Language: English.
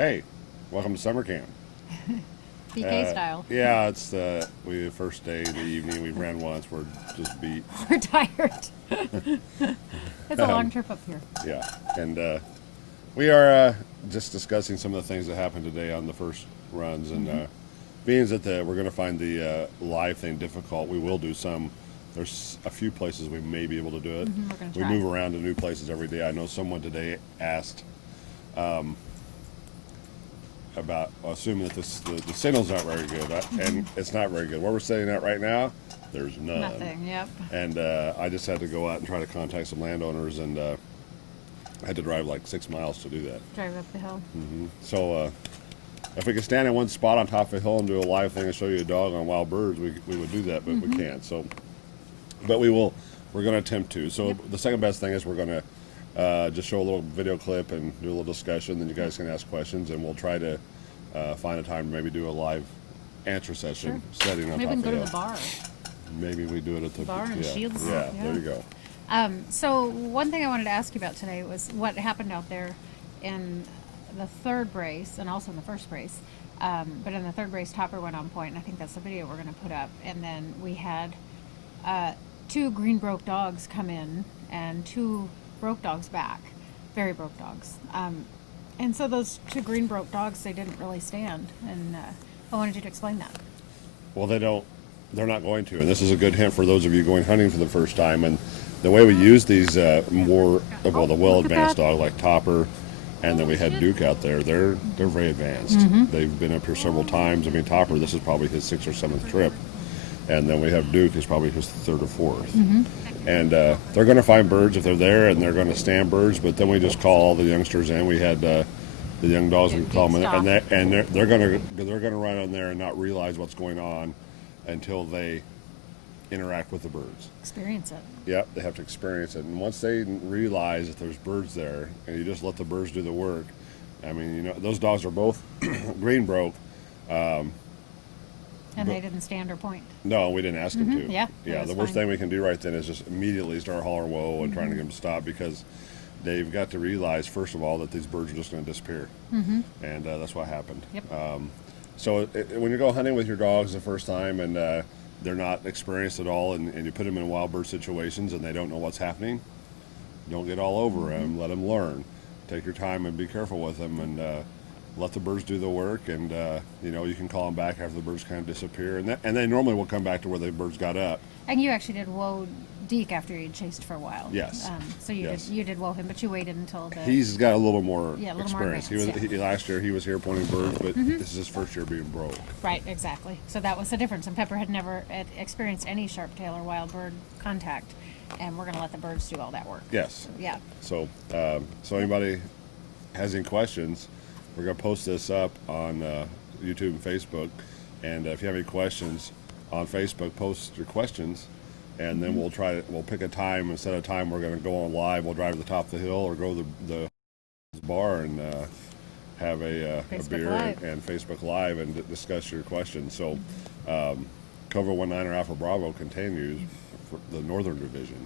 Hey, welcome to summer camp. PK style. Yeah, it's the first day of the evening. We ran once. We're just beat. We're tired. It's a long trip up here. Yeah, and we are just discussing some of the things that happened today on the first runs, and being that we're going to find the live thing difficult, we will do some. There's a few places we may be able to do it. We're gonna We try. move around to new places every day. I know someone today asked about assuming that the signal's not very good, and it's not very good. Where we're sitting at right now, there's none. Nothing. Yep. And I just had to go out and try to contact some landowners, and I had to drive like 6 miles to do that. Drive up the hill. So if we could stand in one spot on top of a hill and do a live thing and show you a dog on wild birds, we would do that, but we can't. So, but we will. We're going to attempt to. So the second best thing is we're going to just show a little video clip and do a little discussion. Then you guys can ask questions, and we'll try to find a time to maybe do a live answer session setting on Maybe we top can of go the to the hill. bar. Maybe we do it at the Bar in Shields. Yeah, Yeah. there you go. So one thing I wanted to ask you about today was what happened out there in the third brace and also in the first brace. But in the third brace, Topper went on point, and I think that's the video we're going to put up. And then we had two green broke dogs come in and two broke dogs back, very broke dogs. And so those two green broke dogs, they didn't really stand. And I wanted you to explain that. Well, they're not going to. And this is a good hint for those of you going hunting for the first time. And the way we use these more, well, the well-advanced dog like Topper, and then we had Duke out there, they're very advanced. They've been up here several times. I mean, Topper, this is probably his 6th or 7th trip. And then we have Duke, who's probably his 3rd or 4th. And they're going to find birds if they're there, and they're going to stand birds. But then we just call all the youngsters in. We had the young dogs, we call them, and they're going to run in there and not realize what's going on until they interact with the birds. Experience it. Yep, they have to experience it. And once they realize that there's birds there, and you just let the birds do the work, I mean, you know, those dogs are both green broke. And they didn't stand or point. No, we didn't ask them to. Yeah, Yeah, that was the worst fine. thing we can do right then is just immediately start hollering whoa and trying to get them to stop, because they've got to realize, first of all, that these birds are just going to disappear. And that's what happened. Yep. So when you go hunting with your dogs the first time and they're not experienced at all, and you put them in wild bird situations and they don't know what's happening, don't get all over them. Let them learn. Take your time and be careful with them, and let the birds do the work. And you know, you can call them back after the birds kind of disappear, and they normally will come back to where the birds got up. And you actually did woe Deke after you'd chased for a while. Yes. So you Yes. you did woe him, but you waited until the. He's got a little more Yeah, a little more experience. advanced, Last year he was here pointing birds, but this is his first year being broke. Right, exactly. So that was the difference. And Pepper had never experienced any sharp tail or wild bird contact, and we're going to let the birds do all that work. Yes. So, yeah. So anybody has any questions, we're going to post this up on YouTube and Facebook. And if you have any questions on Facebook, post your questions, and then we'll pick a time and set a time. We're going to go on live. We'll drive to the top of the hill or go to the bar and have a Facebook beer Live. and Facebook Live and discuss your questions. So Cover 19 or Alpha Bravo continues for the Northern Division.